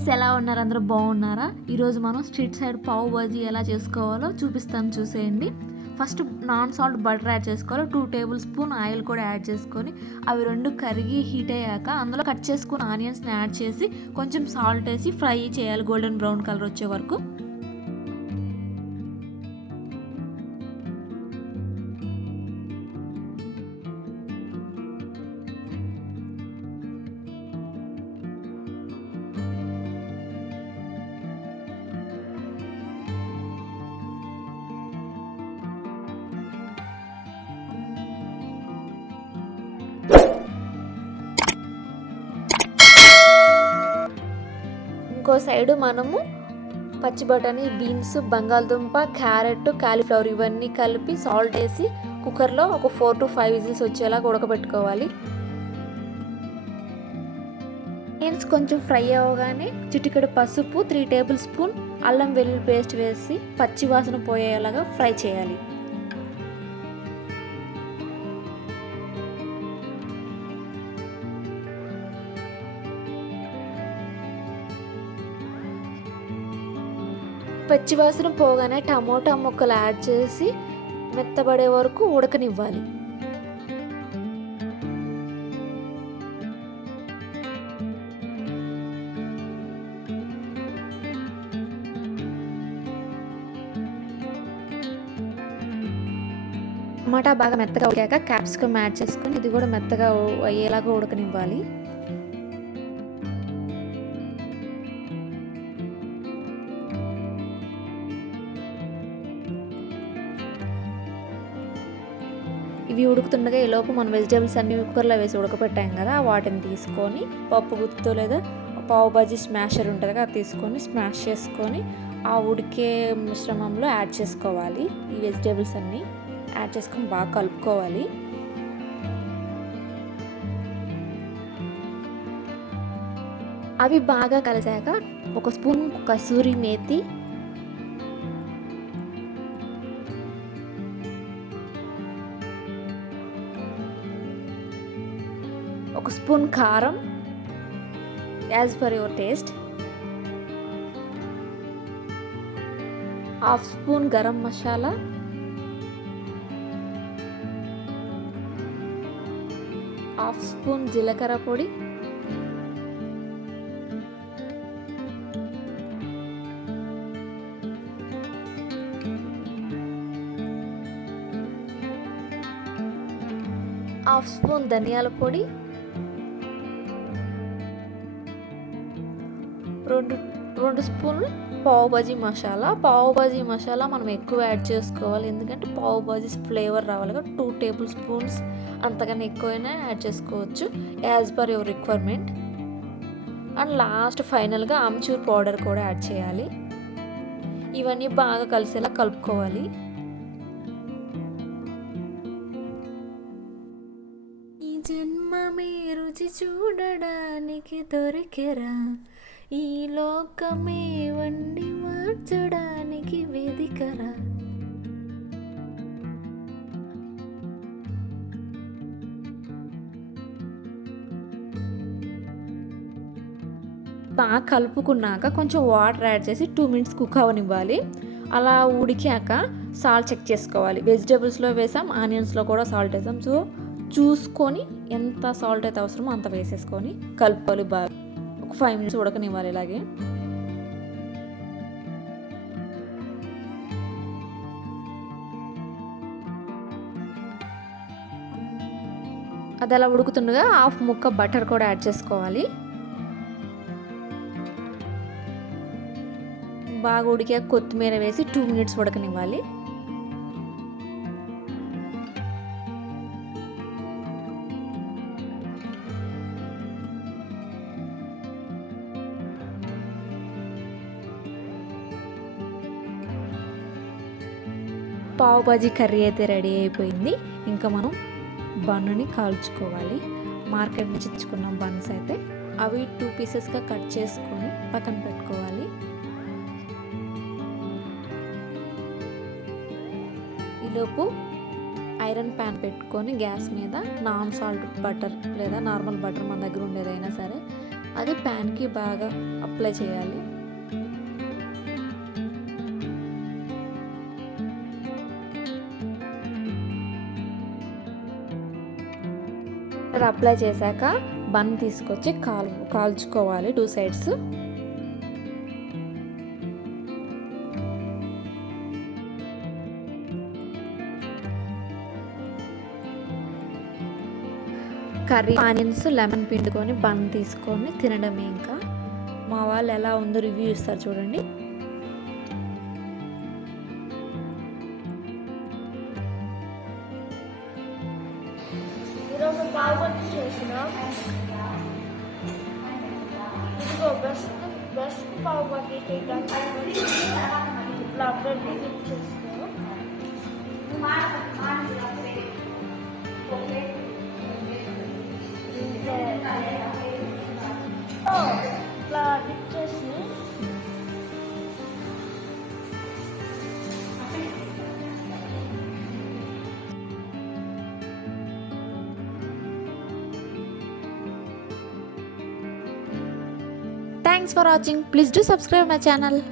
Guys ఎలా ఉన్నారు? అందరూ బాగున్నారా? ఈరోజు మనం స్ట్రీట్ సైడ్ పావు బాజీ ఎలా చేసుకోవాలో చూపిస్తాం చూసేయండి. First non salt butter add చేసుకోవాలి. టూ టేబుల్ స్పూన్ ఆయిల్ కూడా యాడ్ చేసుకొని అవి రెండు కరిగి హీట్ అయ్యాక అందులో కట్ చేసుకున్న ఆనియన్స్ని యాడ్ చేసి కొంచెం సాల్ట్ వేసి ఫ్రై చేయాలి. గోల్డెన్ బ్రౌన్ కలర్ వచ్చే వరకు. ఇంకో సైడు మనము పచ్చి బఠానీ బీన్స్ బంగాళదుంప క్యారెట్ కాలీఫ్లవర్ ఇవన్నీ కలిపి సాల్ట్ వేసి కుక్కర్లో ఒక ఫోర్ టు ఫైవ్ విజిల్స్ వచ్చేలాగా ఉడకబెట్టుకోవాలి. ఆనియన్స్ కొంచెం ఫ్రై అవ్వగానే చిటికెడు పసుపు త్రీ టేబుల్ స్పూన్ అల్లం వెల్లుల్లి పేస్ట్ వేసి పచ్చి వాసన పోయేలాగా ఫ్రై చేయాలి. పచ్చివాసన పోగానే టమోటా ముక్కలు యాడ్ చేసి మెత్తబడే వరకు ఉడకనివ్వాలి. టమాటా బాగా మెత్తగా ఉడికాక క్యాప్సికమ్ యాడ్ చేసుకొని ఇది కూడా మెత్తగా అయ్యేలాగా ఉడకనివ్వాలి. ఇవి ఉడుకుతుండగా ఈలోపు మనం వెజిటేబుల్స్ అన్ని కుక్కర్లో వేసి ఉడకపెట్టాం కదా వాటిని తీసుకొని పప్పు గుత్తో లేదా పావు బాజీ స్మాషర్ ఉంటుంది కదా అది తీసుకొని స్మాష్ చేసుకొని ఆ ఉడికే మిశ్రమంలో యాడ్ చేసుకోవాలి. ఈ వెజిటేబుల్స్ అన్నీ యాడ్ చేసుకొని బాగా కలుపుకోవాలి. అవి బాగా కలిసాక ఒక స్పూన్ కసూరి మేతి ఒక స్పూన్ కారం as per your taste half spoon garam masala. Half spoon జీలకర్ర పొడి. హాఫ్ స్పూన్ ధనియాల పొడి. రెండు రెండు స్పూన్లు పావు బాజీ మసాలా. పావు బాజీ మసాలా మనం ఎక్కువ యాడ్ చేసుకోవాలి. ఎందుకంటే పావు బాజీ ఫ్లేవర్ రావాలిగా టూ టేబుల్ స్పూన్స్ అంతకన్నా ఎక్కువైనా యాడ్ చేసుకోవచ్చు. As per your requirement. And last ఫైనల్గా ఆమ్చూర్ పౌడర్ కూడా యాడ్ చేయాలి. ఇవన్నీ బాగా కలిసేలా కలుపుకోవాలి. ఈ జన్మ మీ రుచి చూడడానికి దొరికెరా? ఈ లోకమే వండి మార్చడానికి వేదికరా. బాగా కలుపుకున్నాక కొంచెం వాటర్ యాడ్ చేసి టూ మినిట్స్ కుక్ అవనివ్వాలి. అలా ఉడికాక సాల్ట్ చెక్ చేసుకోవాలి. వెజిటేబుల్స్లో వేసాం ఆనియన్స్లో కూడా సాల్ట్ వేసాం. సో చూసుకొని ఎంత సాల్ట్ అయితే అవసరమో అంత వేసేసుకొని కలుపుకోవాలి బాగా. ఒక ఫైవ్ మినిట్స్ ఉడకనివ్వాలి ఇలాగే. అది అలా ఉడుకుతుండగా హాఫ్ ముక్క బటర్ కూడా యాడ్ చేసుకోవాలి. బాగా ఉడికాక కొత్తిమీర వేసి టూ మినిట్స్ ఉడకనివ్వాలి. పావు బాజీ కర్రీ అయితే రెడీ అయిపోయింది. ఇంకా మనం బన్నుని కాల్చుకోవాలి. మార్కెట్ నుంచి ఇచ్చుకున్న బన్స్ అయితే అవి టూ పీసెస్గా కట్ చేసుకొని పక్కన పెట్టుకోవాలి. ఈలోపు ఐరన్ ప్యాన్ పెట్టుకొని గ్యాస్ మీద నాన్ సాల్ట్ బటర్ లేదా నార్మల్ బటర్ మన దగ్గర ఉండేదైనా సరే అది ప్యాన్కి బాగా అప్లై చేయాలి. అప్లై చేశాక బన్ తీసుకొచ్చి కాల్ కాల్చుకోవాలి two sides. Curry onions lemon పిండుకొని బన్ తీసుకొని తినడమే ఇంకా. మా వాళ్ళు ఎలా ఉందో రివ్యూ ఇస్తారు చూడండి. ఇదిగో బెస్ట్ బెస్ట్ పావు బట్టి చేయడానికి ఇట్లా అప్డేట్ చేస్తున్నాను ఇట్లా Thanks for watching. Please do subscribe my channel.